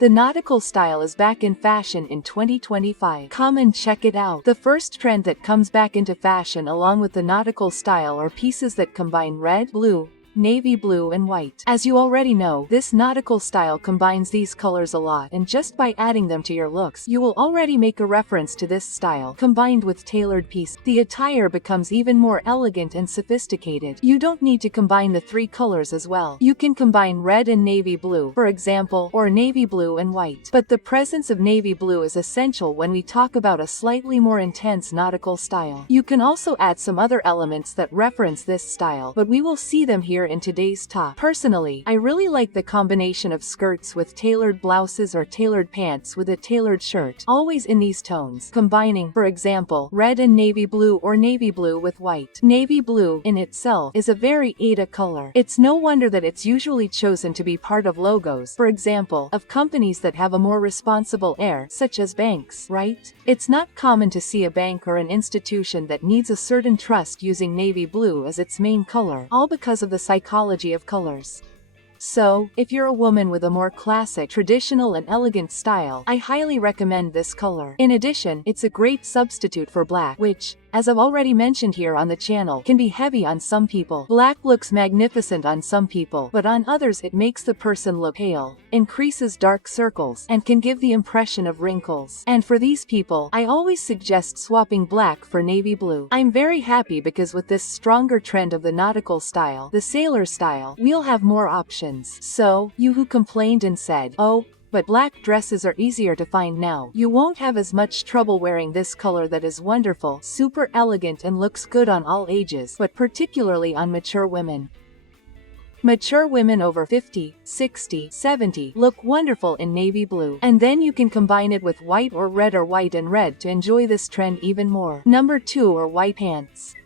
The nautical style is back in fashion in 2025. Come and check it out. The first trend that comes back into fashion along with the nautical style are pieces that combine red, blue, navy blue and white. As you already know, this nautical style combines these colors a lot, and just by adding them to your looks, you will already make a reference to this style. Combined with tailored piece, the attire becomes even more elegant and sophisticated. You don't need to combine the three colors as well. You can combine red and navy blue, for example, or navy blue and white. But the presence of navy blue is essential when we talk about a slightly more intense nautical style. You can also add some other elements that reference this style, but we will see them here in today's top. Personally, I really like the combination of skirts with tailored blouses or tailored pants with a tailored shirt, always in these tones, combining, for example, red and navy blue or navy blue with white. Navy blue, in itself, is a very Ada color. It's no wonder that it's usually chosen to be part of logos, for example, of companies that have a more responsible air, such as banks, right? It's not common to see a bank or an institution that needs a certain trust using navy blue as its main color, all because of the psychology of colors. So, if you're a woman with a more classic, traditional and elegant style, I highly recommend this color. In addition, it's a great substitute for black, which, as I've already mentioned here on the channel, can be heavy on some people. Black looks magnificent on some people, but on others it makes the person look pale, increases dark circles, and can give the impression of wrinkles. And for these people, I always suggest swapping black for navy blue. I'm very happy because with this stronger trend of the nautical style, the sailor style, we'll have more options. So, you who complained and said, "Oh, but black dresses are easier to find now," you won't have as much trouble wearing this color that is wonderful, super elegant and looks good on all ages, but particularly on mature women. Mature women over 50, 60, 70 look wonderful in navy blue, and then you can combine it with white or white and red to enjoy this trend even more. Number 2 are white pants.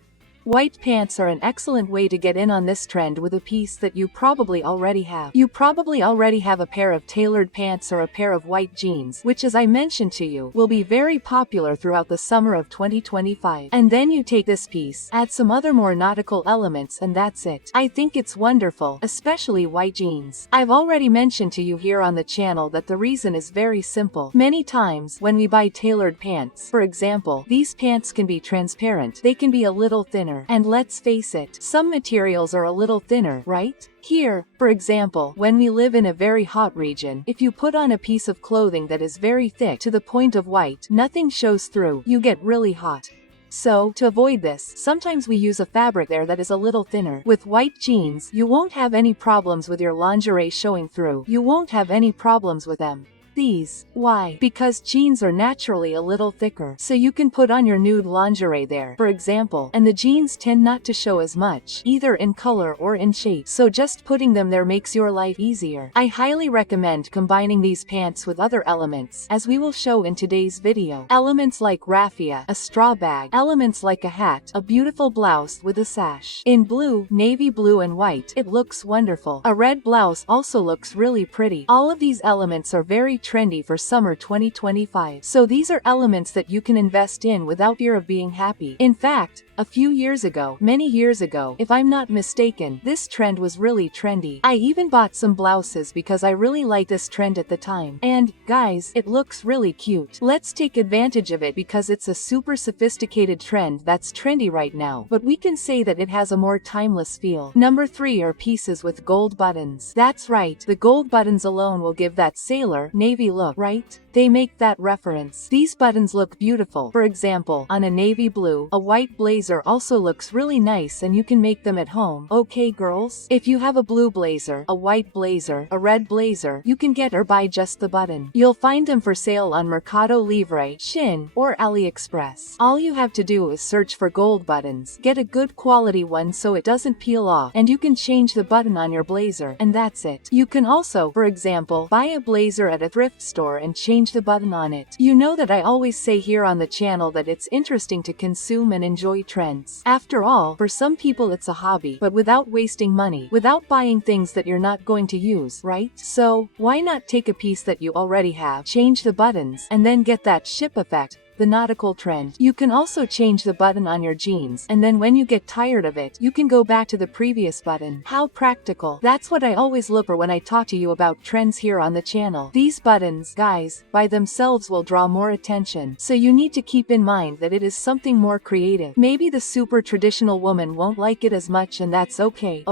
White pants are an excellent way to get in on this trend with a piece that you probably already have. You probably already have a pair of tailored pants or a pair of white jeans, which, as I mentioned to you, will be very popular throughout the summer of 2025. And then you take this piece, add some other more nautical elements, and that's it. I think it's wonderful, especially white jeans. I've already mentioned to you here on the channel that the reason is very simple. Many times, when we buy tailored pants, for example, these pants can be transparent. They can be a little thinner. And let's face it, some materials are a little thinner, right? Here, for example, when we live in a very hot region, if you put on a piece of clothing that is very thick to the point of white, nothing shows through, you get really hot. So, to avoid this, sometimes we use a fabric there that is a little thinner. With white jeans, you won't have any problems with your lingerie showing through. You won't have any problems with them. These. Why? Because jeans are naturally a little thicker, so you can put on your nude lingerie there, for example, and the jeans tend not to show as much, either in color or in shape, so just putting them there makes your life easier. I highly recommend combining these pants with other elements, as we will show in today's video. Elements like raffia, a straw bag, elements like a hat, a beautiful blouse with a sash. In blue, navy blue and white, it looks wonderful. A red blouse also looks really pretty. All of these elements are very trendy for summer 2025. So these are elements that you can invest in without fear of being happy. In fact, a few years ago, many years ago, if I'm not mistaken, this trend was really trendy. I even bought some blouses because I really liked this trend at the time. And, guys, it looks really cute. Let's take advantage of it because it's a super sophisticated trend that's trendy right now, but we can say that it has a more timeless feel. Number 3 are pieces with gold buttons. That's right, the gold buttons alone will give that sailor, navy look, right? They make that reference. These buttons look beautiful. For example, on a navy blue, a white blazer also looks really nice and you can make them at home. Okay girls? If you have a blue blazer, a white blazer, a red blazer, you can get or buy just the button. You'll find them for sale on Mercado Libre, Shein, or AliExpress. All you have to do is search for gold buttons, get a good quality one so it doesn't peel off, and you can change the button on your blazer, and that's it. You can also, for example, buy a blazer at a thrift store and change the button on it. You know that I always say here on the channel that it's interesting to consume and enjoy trends. After all, for some people it's a hobby, but without wasting money, without buying things that you're not going to use, right? So, why not take a piece that you already have, change the buttons, and then get that ship effect, the nautical trend. You can also change the button on your jeans, and then when you get tired of it, you can go back to the previous button. How practical. That's what I always look for when I talk to you about trends here on the channel. These buttons, guys, by themselves will draw more attention, so you need to keep in mind that it is something more creative. Maybe the super traditional woman won't like it as much, and that's okay.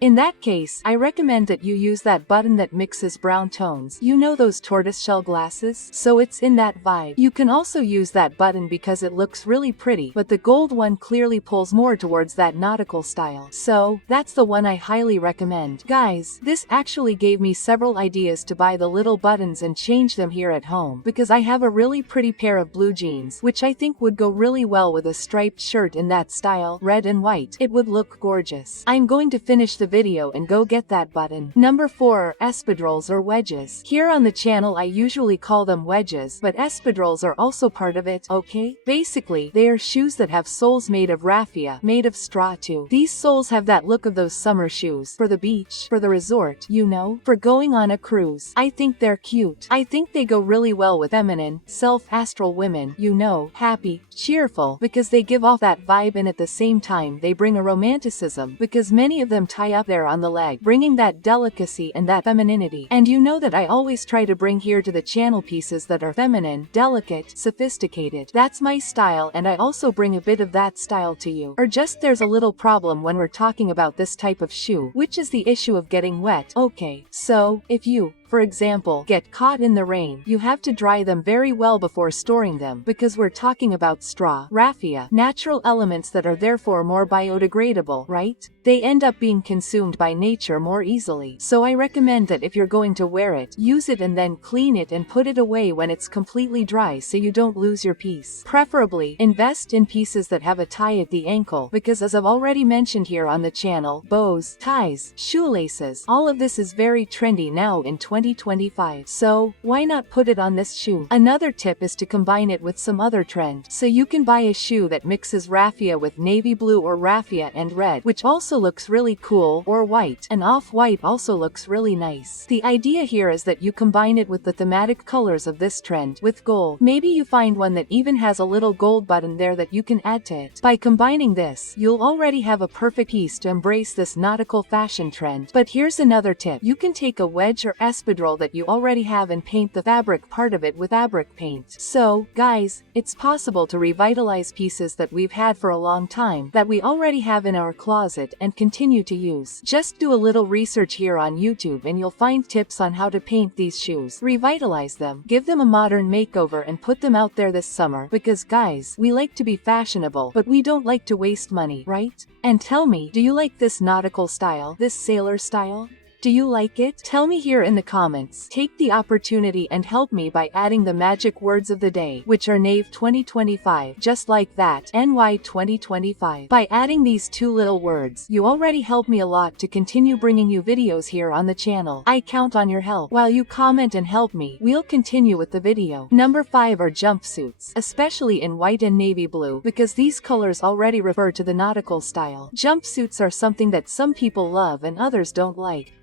In that case, I recommend that you use that button that mixes brown tones. You know those tortoiseshell glasses? So it's in that vibe. You can also use that button because it looks really pretty, but the gold one clearly pulls more towards that nautical style. So, that's the one I highly recommend. Guys, this actually gave me several ideas to buy the little buttons and change them here at home, because I have a really pretty pair of blue jeans, which I think would go really well with a striped shirt in that style, red and white. It would look gorgeous. I'm going to finish the video and go get that button. Number 4, espadrilles or wedges. Here on the channel I usually call them wedges, but espadrilles are also part of it, okay? Basically, they are shoes that have soles made of raffia, made of straw too. These soles have that look of those summer shoes, for the beach, for the resort, you know, for going on a cruise. I think they're cute. I think they go really well with feminine, self-astral women, you know, happy, cheerful, because they give off that vibe, and at the same time they bring a romanticism, because many of them tie up there on the leg, bringing that delicacy and that femininity. And you know that I always try to bring here to the channel pieces that are feminine, delicate, sophisticated. That's my style, and I also bring a bit of that style to you. Or just there's a little problem when we're talking about this type of shoe, which is the issue of getting wet. Okay, so, if you, for example, get caught in the rain, you have to dry them very well before storing them, because we're talking about straw, raffia, natural elements that are therefore more biodegradable, right? They end up being consumed by nature more easily. So I recommend that if you're going to wear it, use it and then clean it and put it away when it's completely dry so you don't lose your piece. Preferably, invest in pieces that have a tie at the ankle, because as I've already mentioned here on the channel, bows, ties, shoelaces, all of this is very trendy now in 2025. So, why not put it on this shoe? Another tip is to combine it with some other trend. So you can buy a shoe that mixes raffia with navy blue or raffia and red, which also looks really cool, or white, and off-white also looks really nice. The idea here is that you combine it with the thematic colors of this trend, with gold. Maybe you find one that even has a little gold button there that you can add to it. By combining this, you'll already have a perfect piece to embrace this nautical fashion trend. But here's another tip. You can take a wedge or espadrille that you already have and paint the fabric part of it with fabric paint. So, guys, it's possible to revitalize pieces that we've had for a long time, that we already have in our closet and continue to use. Just do a little research here on YouTube and you'll find tips on how to paint these shoes, revitalize them, give them a modern makeover, and put them out there this summer, because guys, we like to be fashionable, but we don't like to waste money, right? And tell me, do you like this nautical style, this sailor style? Do you like it? Tell me here in the comments. Take the opportunity and help me by adding the magic words of the day, which are NAVE 2025, just like that, NY 2025. By adding these two little words, you already help me a lot to continue bringing you videos here on the channel. I count on your help. While you comment and help me, we'll continue with the video. Number 5 are jumpsuits, especially in white and navy blue, because these colors already refer to the nautical style. Jumpsuits are something that some people love and others don't like.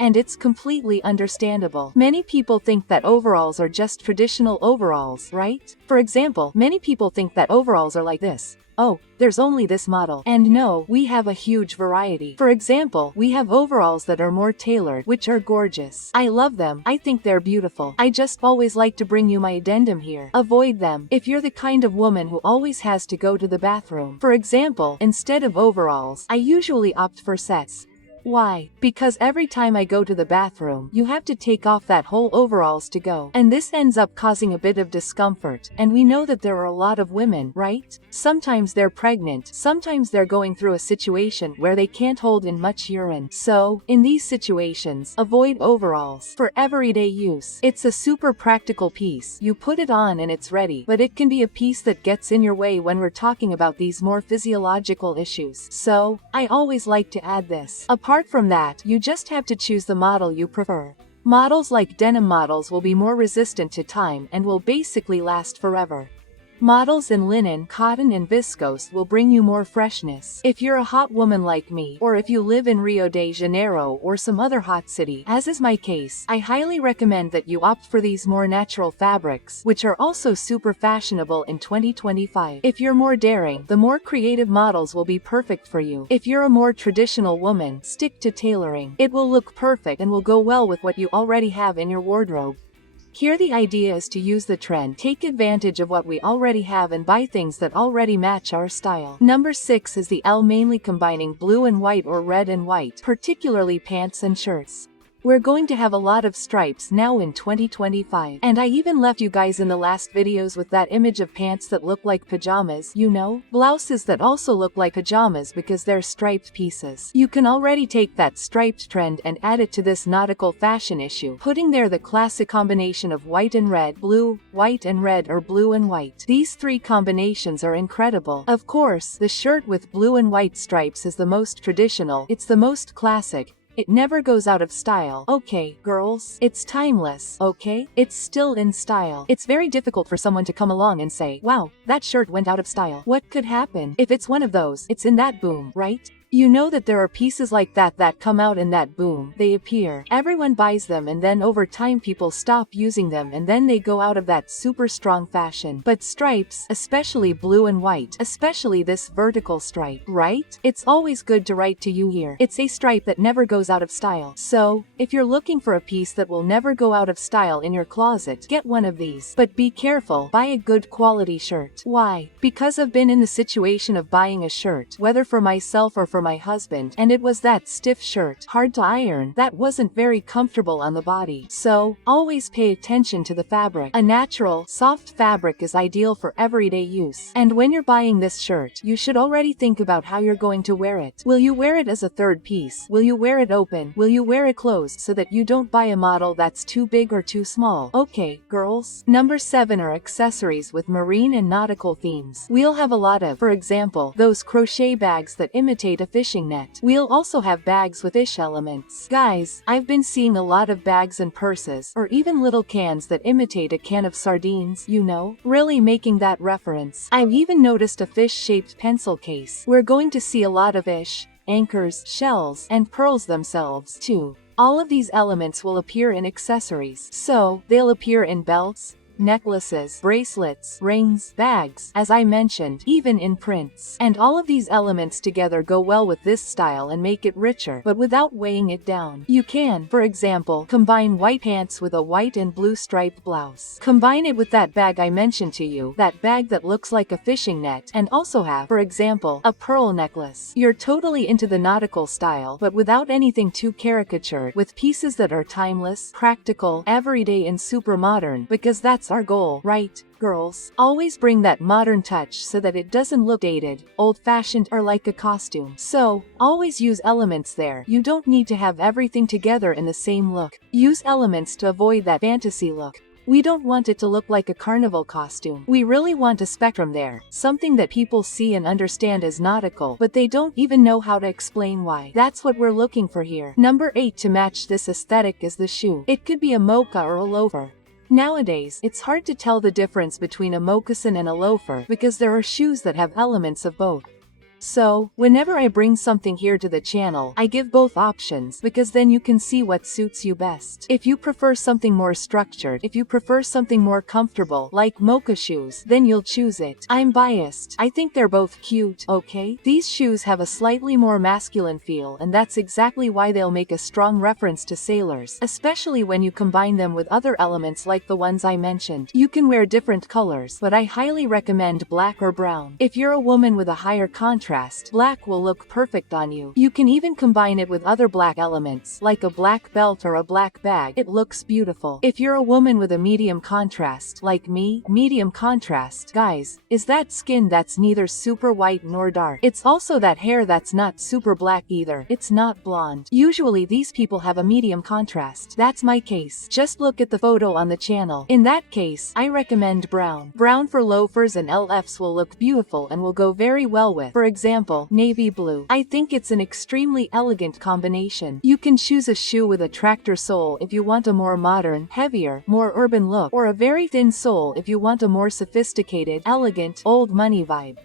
And it's completely understandable. Many people think that overalls are just traditional overalls, right? For example, many people think that overalls are like this. Oh, there's only this model. And no, we have a huge variety. For example, we have overalls that are more tailored, which are gorgeous. I love them. I think they're beautiful. I just always like to bring you my addendum here. Avoid them. If you're the kind of woman who always has to go to the bathroom, for example, instead of overalls, I usually opt for sets. Why? Because every time I go to the bathroom, you have to take off that whole overalls to go. And this ends up causing a bit of discomfort. And we know that there are a lot of women, right? Sometimes they're pregnant, sometimes they're going through a situation where they can't hold in much urine. So, in these situations, avoid overalls. For everyday use, it's a super practical piece. You put it on and it's ready. But it can be a piece that gets in your way when we're talking about these more physiological issues. So, I always like to add this. Apart from that, you just have to choose the model you prefer. Models like denim models will be more resistant to time and will basically last forever. Models in linen, cotton and viscose will bring you more freshness. If you're a hot woman like me, or if you live in Rio de Janeiro or some other hot city, as is my case, I highly recommend that you opt for these more natural fabrics, which are also super fashionable in 2025. If you're more daring, the more creative models will be perfect for you. If you're a more traditional woman, stick to tailoring. It will look perfect and will go well with what you already have in your wardrobe. Here the idea is to use the trend, take advantage of what we already have and buy things that already match our style. Number 6 is the L, mainly combining blue and white or red and white, particularly pants and shirts. We're going to have a lot of stripes now in 2025. And I even left you guys in the last videos with that image of pants that look like pajamas, you know? Blouses that also look like pajamas because they're striped pieces. You can already take that striped trend and add it to this nautical fashion issue, putting there the classic combination of white and red, blue, white and red, or blue and white. These three combinations are incredible. Of course, the shirt with blue and white stripes is the most traditional, it's the most classic. It never goes out of style. Okay, girls, it's timeless, okay? It's still in style. It's very difficult for someone to come along and say, wow, that shirt went out of style. What could happen? If it's one of those, it's in that boom, right? You know that there are pieces like that that come out in that boom. They appear, everyone buys them, and then over time people stop using them and then they go out of that super strong fashion. But stripes, especially blue and white, especially this vertical stripe, right? It's always good to write to you here. It's a stripe that never goes out of style. So, if you're looking for a piece that will never go out of style in your closet, get one of these. But be careful, buy a good quality shirt. Why? Because I've been in the situation of buying a shirt, whether for myself or for my husband, and it was that stiff shirt, hard to iron, that wasn't very comfortable on the body. So, always pay attention to the fabric. A natural, soft fabric is ideal for everyday use. And when you're buying this shirt, you should already think about how you're going to wear it. Will you wear it as a third piece? Will you wear it open? Will you wear it closed so that you don't buy a model that's too big or too small? Okay, girls. Number 7 are accessories with marine and nautical themes. We'll have a lot of, for example, those crochet bags that imitate a fishing net. We'll also have bags with fish elements. Guys, I've been seeing a lot of bags and purses, or even little cans that imitate a can of sardines, you know? Really making that reference. I've even noticed a fish-shaped pencil case. We're going to see a lot of fish, anchors, shells, and pearls themselves, too. All of these elements will appear in accessories. So, they'll appear in belts, necklaces, bracelets, rings, bags, as I mentioned, even in prints. And all of these elements together go well with this style and make it richer, but without weighing it down. You can, for example, combine white pants with a white and blue striped blouse. Combine it with that bag I mentioned to you, that bag that looks like a fishing net, and also have, for example, a pearl necklace. You're totally into the nautical style, but without anything too caricatured, with pieces that are timeless, practical, everyday and super modern, because that's our goal, right, girls? Always bring that modern touch so that it doesn't look dated, old-fashioned, or like a costume. So, always use elements there. You don't need to have everything together in the same look. Use elements to avoid that fantasy look. We don't want it to look like a carnival costume. We really want a spectrum there, something that people see and understand as nautical, but they don't even know how to explain why. That's what we're looking for here. Number 8 to match this aesthetic is the shoe. It could be a mocha or a loafer. Nowadays, it's hard to tell the difference between a moccasin and a loafer because there are shoes that have elements of both. So, whenever I bring something here to the channel, I give both options because then you can see what suits you best. If you prefer something more structured, if you prefer something more comfortable, like mocha shoes, then you'll choose it. I'm biased. I think they're both cute, okay? These shoes have a slightly more masculine feel, and that's exactly why they'll make a strong reference to sailors, especially when you combine them with other elements like the ones I mentioned. You can wear different colors, but I highly recommend black or brown. If you're a woman with a higher contrast, black will look perfect on you. You can even combine it with other black elements, like a black belt or a black bag. It looks beautiful. If you're a woman with a medium contrast, like me, medium contrast, guys, is that skin that's neither super white nor dark. It's also that hair that's not super black either. It's not blonde. Usually these people have a medium contrast. That's my case. Just look at the photo on the channel. In that case, I recommend brown. Brown for loafers and LFs will look beautiful and will go very well with, for example, navy blue. I think it's an extremely elegant combination. You can choose a shoe with a tractor sole if you want a more modern, heavier, more urban look, or a very thin sole if you want a more sophisticated, elegant, old money vibe.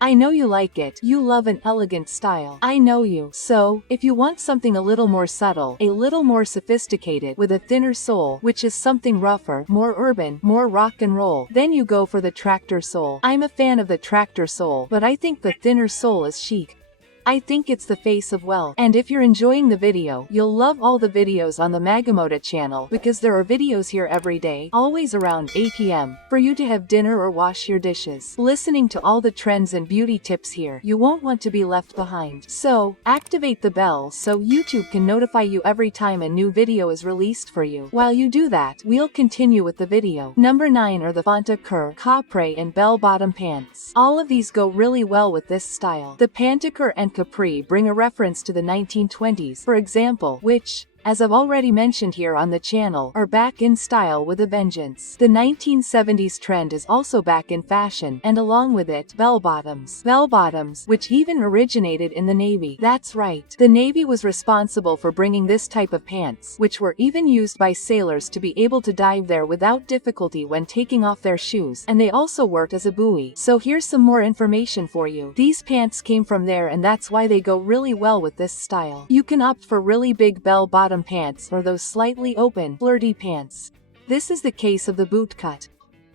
I know you like it. You love an elegant style. I know you. So, if you want something a little more subtle, a little more sophisticated, with a thinner sole, which is something rougher, more urban, more rock and roll, then you go for the tractor sole. I'm a fan of the tractor sole, but I think the thinner sole is chic. I think it's the face of wealth. And if you're enjoying the video, you'll love all the videos on the Magamoda channel, because there are videos here every day, always around 8 p.m, for you to have dinner or wash your dishes. Listening to all the trends and beauty tips here, you won't want to be left behind. So, activate the bell so YouTube can notify you every time a new video is released for you. While you do that, we'll continue with the video. Number 9 are the Pantacourt, Capri and bell-bottom pants. All of these go really well with this style. The Pantacourt and Capri bring a reference to the 1920s, for example, which, as I've already mentioned here on the channel, are back in style with a vengeance. The 1970s trend is also back in fashion, and along with it, bell-bottoms. Bell-bottoms, which even originated in the Navy. That's right. The Navy was responsible for bringing this type of pants, which were even used by sailors to be able to dive there without difficulty when taking off their shoes, and they also worked as a buoy. So here's some more information for you. These pants came from there, and that's why they go really well with this style. You can opt for really big bell-bottom pants or those slightly open, flirty pants. This is the case of the boot cut.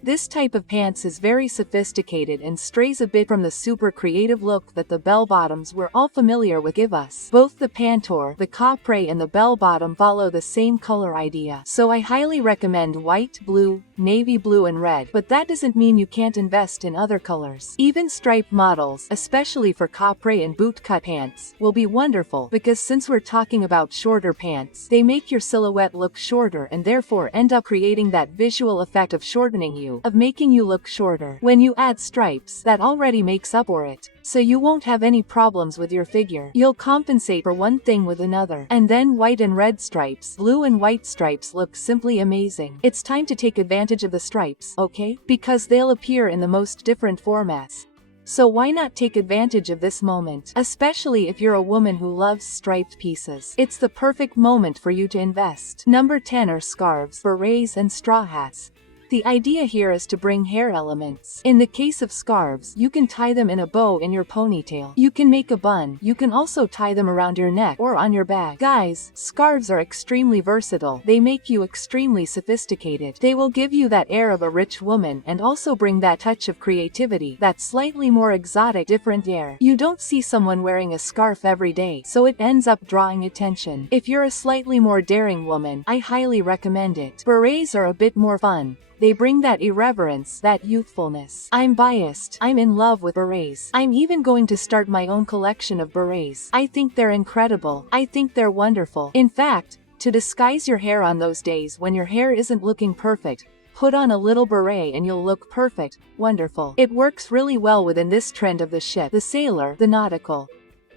This type of pants is very sophisticated and strays a bit from the super creative look that the bell-bottoms we're all familiar with give us. Both the Pantacourt, the Capri and the bell-bottom follow the same color idea. So I highly recommend white, blue, navy blue and red, but that doesn't mean you can't invest in other colors. Even striped models, especially for Capri and boot cut pants, will be wonderful, because since we're talking about shorter pants, they make your silhouette look shorter and therefore end up creating that visual effect of shortening you, of making you look shorter. When you add stripes, that already makes up for it. So you won't have any problems with your figure. You'll compensate for one thing with another. And then white and red stripes, blue and white stripes look simply amazing. It's time to take advantage of the stripes, okay? Because they'll appear in the most different formats. So why not take advantage of this moment? Especially if you're a woman who loves striped pieces. It's the perfect moment for you to invest. Number 10 are scarves, berets and straw hats. The idea here is to bring hair elements. In the case of scarves, you can tie them in a bow in your ponytail. You can make a bun. You can also tie them around your neck or on your bag. Guys, scarves are extremely versatile. They make you extremely sophisticated. They will give you that air of a rich woman and also bring that touch of creativity, that slightly more exotic, different air. You don't see someone wearing a scarf every day, so it ends up drawing attention. If you're a slightly more daring woman, I highly recommend it. Berets are a bit more fun. They bring that irreverence, that youthfulness. I'm biased. I'm in love with berets. I'm even going to start my own collection of berets. I think they're incredible. I think they're wonderful. In fact, to disguise your hair on those days when your hair isn't looking perfect, put on a little beret and you'll look perfect. Wonderful. It works really well within this trend of the ship, the sailor, the nautical.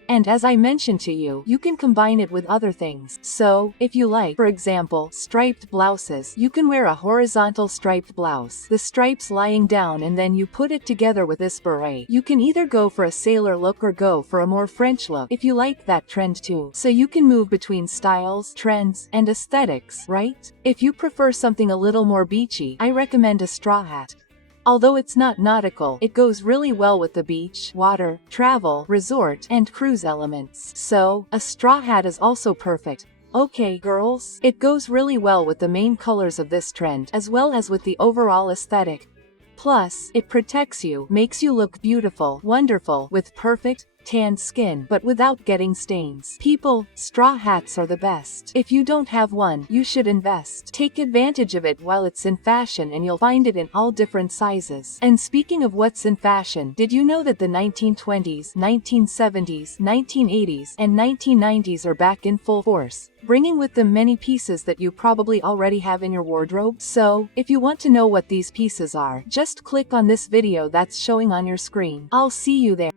And as I mentioned to you, you can combine it with other things. So, if you like, for example, striped blouses, you can wear a horizontal striped blouse, the stripes lying down, and then you put it together with this beret. You can either go for a sailor look or go for a more French look, if you like that trend too. So you can move between styles, trends, and aesthetics, right? If you prefer something a little more beachy, I recommend a straw hat. Although it's not nautical, it goes really well with the beach, water, travel, resort, and cruise elements. So, a straw hat is also perfect. Okay, girls, it goes really well with the main colors of this trend, as well as with the overall aesthetic. Plus, it protects you, makes you look beautiful, wonderful, with perfect, tan skin, but without getting stains. People, straw hats are the best. If you don't have one, you should invest. Take advantage of it while it's in fashion, and you'll find it in all different sizes. And speaking of what's in fashion, did you know that the 1920s, 1970s, 1980s, and 1990s are back in full force, bringing with them many pieces that you probably already have in your wardrobe? So, if you want to know what these pieces are, just click on this video that's showing on your screen. I'll see you there.